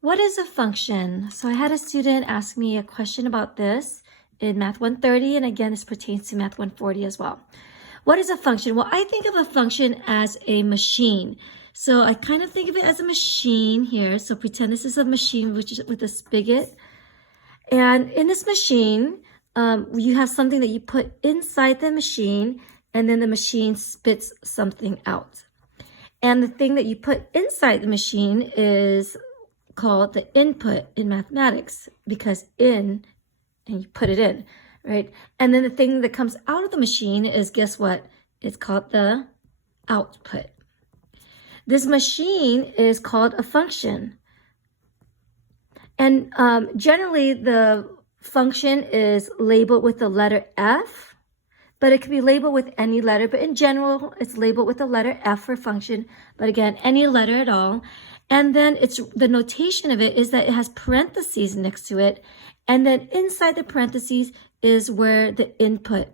What is a function? So I had a student ask me a question about this in Math 130, and again, this pertains to Math 140 as well. What is a function? Well, I think of a function as a machine. So I kind of think of it as a machine here. So pretend this is a machine which is with a spigot. And in this machine, you have something that you put inside the machine, and then the machine spits something out. And the thing that you put inside the machine is called the input in mathematics, because and you put it in, right? And then the thing that comes out of the machine is, guess what? It's called the output. This machine is called a function. And generally, the function is labeled with the letter F, but it can be labeled with any letter. But in general, it's labeled with the letter F for function. But again, any letter at all. And then the notation of it is that it has parentheses next to it. And then inside the parentheses is where the input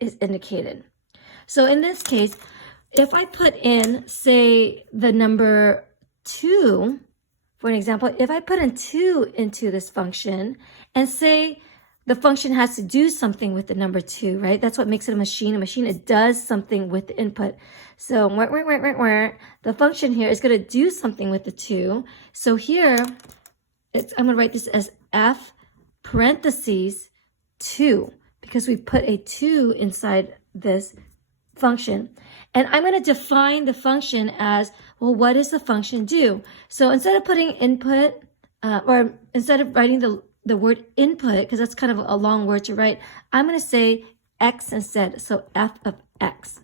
is indicated. So in this case, if I put in, say, the number 2, for an example, if I put in 2 into this function and say the function has to do something with the number 2, right? That's what makes it a machine. A machine, it does something with the input. So the function here is going to do something with the 2. So here, I'm going to write this as F parentheses 2, because we put a 2 inside this function. And I'm going to define the function as, well, what does the function do? So instead of putting input, or instead of writing the word input, because that's kind of a long word to write, I'm going to say X instead. So F of X.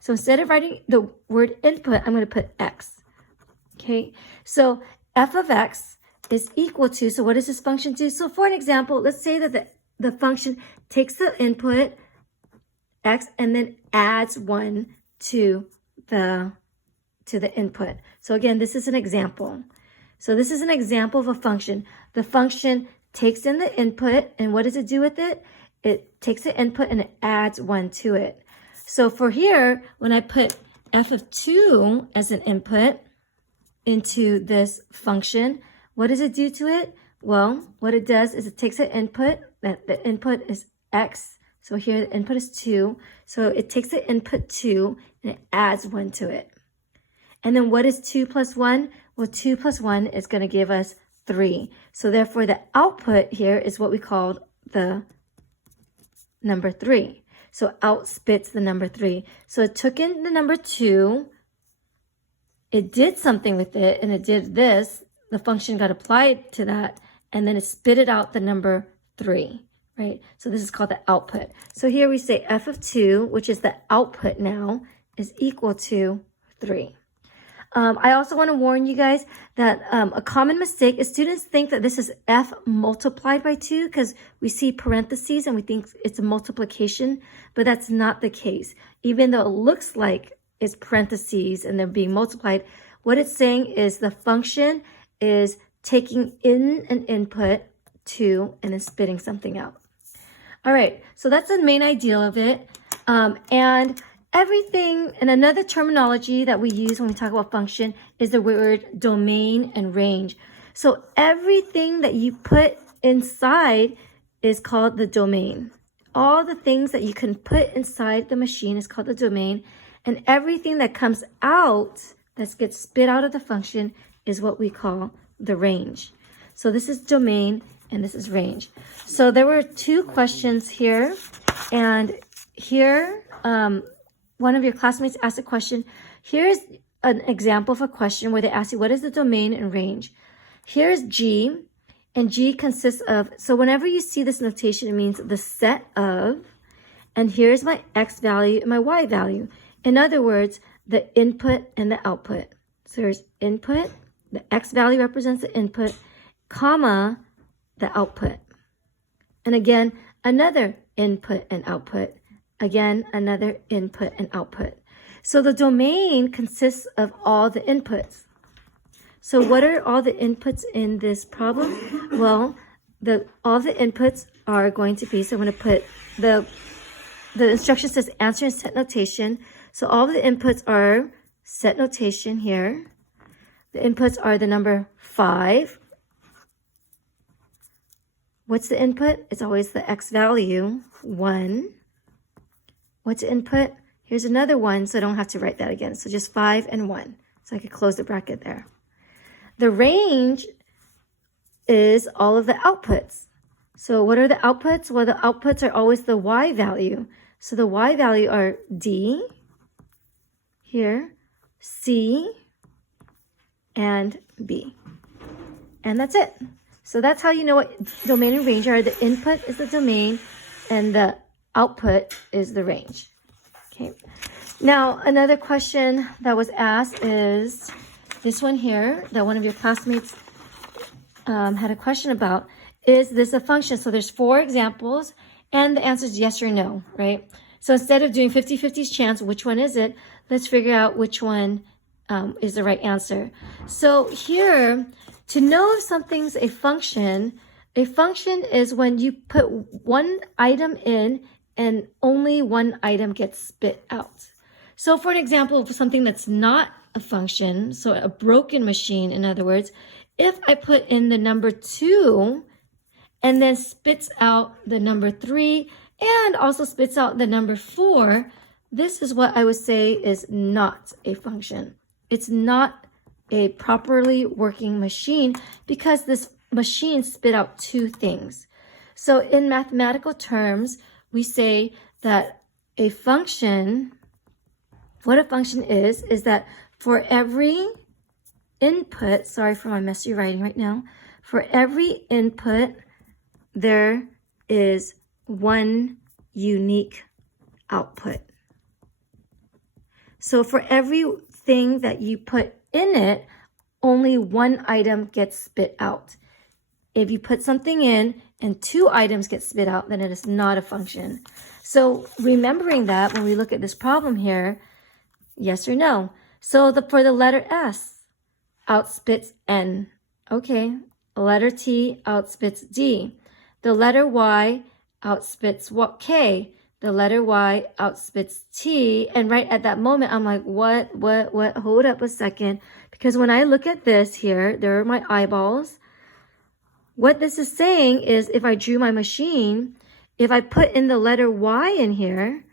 So instead of writing the word input, I'm going to put X. Okay. So F of X is equal to, so what does this function do? So for an example, let's say that the function takes the input X and then adds 1 to the input. So again, this is an example. So this is an example of a function. The function takes in the input, and what does it do with it? It takes the input and it adds 1 to it. So for here, when I put F of 2 as an input into this function, what does it do to it? Well, what it does is it takes an input, that the input is X. So here the input is 2. So it takes the input 2 and it adds 1 to it. And then what is 2 plus 1? Well, 2 plus 1 is going to give us 3. So therefore the output here is what we called the number 3. So out spits the number 3. So it took in the number 2. It did something with it, and it did this. The function got applied to that, and then it spitted out the number 3. Right? So this is called the output. So here we say F of 2, which is the output now, is equal to 3. I also want to warn you guys that a common mistake is students think that this is F multiplied by 2, because we see parentheses and we think it's a multiplication, but that's not the case. Even though it looks like it's parentheses and they're being multiplied, what it's saying is the function is taking in an input 2 and then spitting something out. All right, so that's the main idea of it. And everything, and another terminology that we use when we talk about function is the word domain and range. So everything that you put inside is called the domain. All the things that you can put inside the machine is called the domain. And everything that comes out, that gets spit out of the function, is what we call the range. So this is domain and this is range. So there were 2 questions here. And here, one of your classmates asked a question. Here's an example of a question where they ask you, what is the domain and range? Here's G, and G consists of, so whenever you see this notation, it means the set of, and here's my X value and my Y value. In other words, the input and the output. So there's input, the X value represents the input, comma, the output. And again, another input and output. Again, another input and output. So the domain consists of all the inputs. So what are all the inputs in this problem? Well, all the inputs are going to be, so I'm going to put the instruction says answer in set notation. So all the inputs are set notation here. The inputs are the number 5. What's the input? It's always the x value, 1. What's the input? Here's another 1, so I don't have to write that again. So just 5 and 1. So I could close the bracket there. The range is all of the outputs. So what are the outputs? Well, the outputs are always the y value. So the y value are D, here, C, and B. And that's it. So that's how you know what domain and range are. The input is the domain, and the output is the range. Okay. Now, another question that was asked is this one here that one of your classmates had a question about. Is this a function? So there's 4 examples, and the answer is yes or no, right? So instead of doing 50-50 chance, which one is it? Let's figure out which one is the right answer. So here, to know if something's a function is when you put one item in and only one item gets spit out. So for an example of something that's not a function, so a broken machine, in other words, if I put in the number 2 and then spits out the number 3 and also spits out the number 4, this is what I would say is not a function. It's not a properly working machine because this machine spit out 2 things. So in mathematical terms, we say that a function, what a function is that for every input, sorry for my messy writing right now, for every input, there is one unique output. So for everything that you put in it, only one item gets spit out. If you put something in and 2 items get spit out, then it is not a function. So remembering that when we look at this problem here, yes or no? So for the letter S, outspits N. Okay, letter T outspits D. The letter Y outspits K. The letter Y outspits T. And right at that moment, I'm like, what? Hold up a second. Because when I look at this here, there are my eyeballs. What this is saying is if I drew my machine, if I put in the letter Y in here,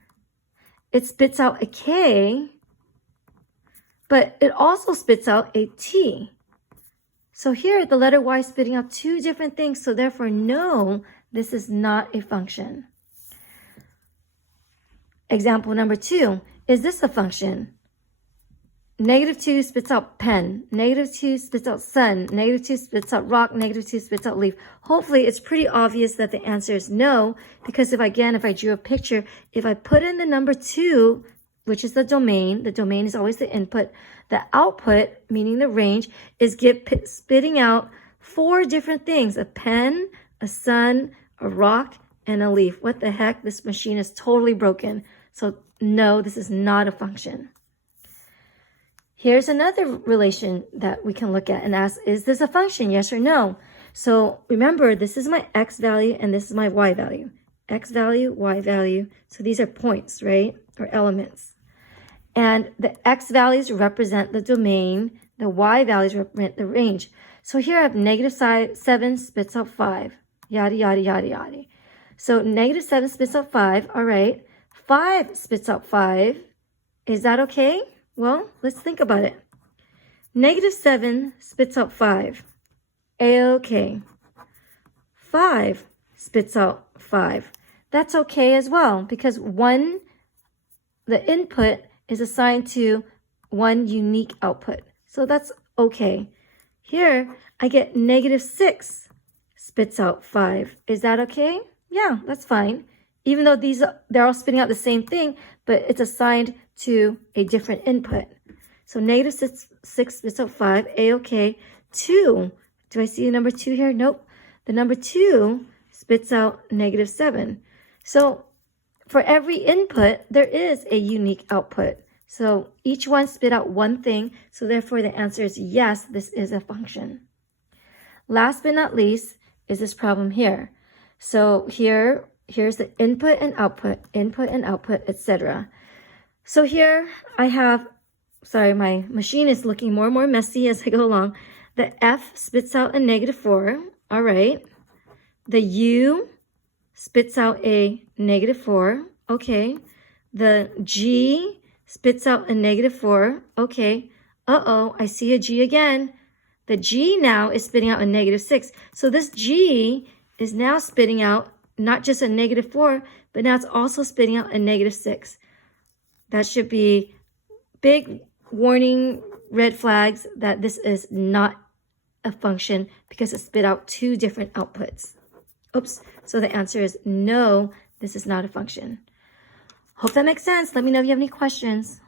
it spits out a K, but it also spits out a T. So here, the letter Y is spitting out 2 different things. So therefore, no, this is not a function. Example number 2, is this a function? -2 spits out pen, -2 spits out sun, -2 spits out rock, -2 spits out leaf. Hopefully it's pretty obvious that the answer is no, because if I drew a picture, if I put in the number 2, which is the domain is always the input, the output, meaning the range, is spitting out 4 different things: a pen, a sun, a rock, and a leaf. What the heck? This machine is totally broken. So no, this is not a function. Here's another relation that we can look at and ask, is this a function, yes or no? So remember, this is my x value and this is my y value. X value, y value. So these are points, right? Or elements. And the x values represent the domain. The y values represent the range. So here I have -7 spits out 5. Yada, yada, yada, yada. So -7 spits out 5. All right. 5 spits out 5. Is that okay? Well, let's think about it. -7 spits out 5. A-okay. 5 spits out 5. That's okay as well, because the input is assigned to one unique output. So that's okay. Here, I get -6 spits out 5. Is that okay? Yeah, that's fine. Even though they're all spitting out the same thing, but it's assigned to a different input. So -6 spits out 5, A-okay. 2, do I see a number 2 here? Nope. The number 2 spits out -7. So for every input, there is a unique output. So each one spit out one thing. So therefore the answer is yes, this is a function. Last but not least is this problem here. So here's the input and output, etc. So here I have sorry, my machine is looking more and more messy as I go along. The F spits out a -4. All right. The U spits out a -4. Okay. The G spits out a -4. Okay. Uh-oh, I see a G again. The G now is spitting out a -6. So this G is now spitting out not just a -4, but now it's also spitting out a -6. That should be big warning red flags that this is not a function because it spit out two different outputs. Oops. So the answer is no, this is not a function. Hope that makes sense. Let me know if you have any questions.